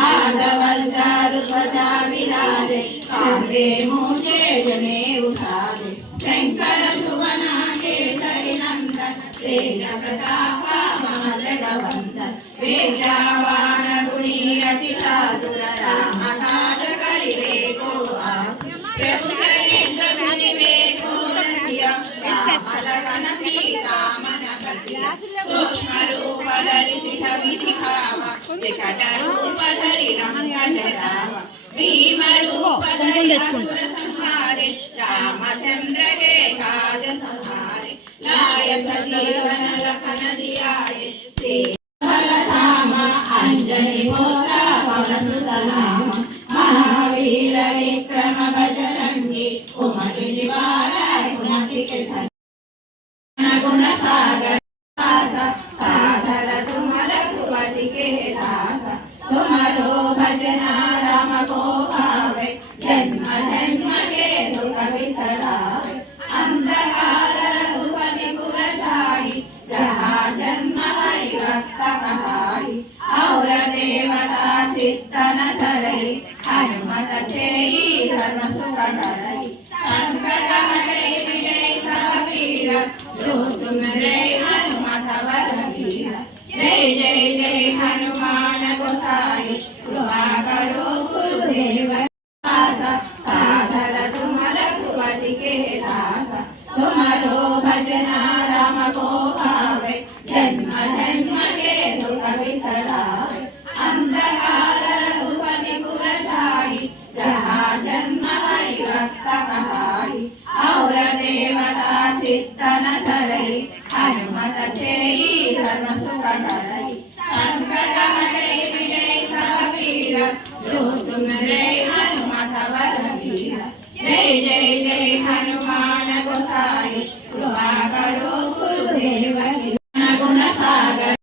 आदवल्चारु ध्वजा विराजे कांग्रे मुझे जने उठाजे शंकर सुवना केसरी नंदन तेज प्रताप महाजगवंदन वेदावान गुणी अति चातुर राम काज करिवे को प्रभु चरित्र विवेको रसिया राम लखन सीता मन बसिया सूक्ष्म रूप धरि छवि दिखावा विकट रूप धरि रंग जरावा भीम रूप धरि असुर संहारे रामचंद्र के काज संहारे लाय सजीवन लखन जियाए बलधाम अंजनी पुत्र पवन सुत नाम महावीर विक्रम बजरंगी कुमति निवार कुमति के गुण सागर साधर तुम रघुपति के दास तुम्हारो भजना राम को भावे जन्म जन्म के दुख बिसरावे अंधकार रघुपति पुर जाई जहाँ जन्म हरि भक्त कहाई और देवता चित्तन धरई हनुमत छेई सर्व सुख करई संकट हटई विजय सब वीर जो सुमिरै हनुमत बलबीर जय जय जय हनुमान गोसाई कृपा करो गुरुदेव साधर तुम रघुपति के दास तुम्हारो भजना राम को भावे जन्म जन्म के दुख बिसरावे अंधकार रघुपति पुर जाई जहाँ जन्म हरि भक्त कहाई और देवता चित्तन धरई हनुमत छेई सर्व सुख करई संकट हटई विजय सब वीर जो सुमिरै हनुमत बलबीर जय जय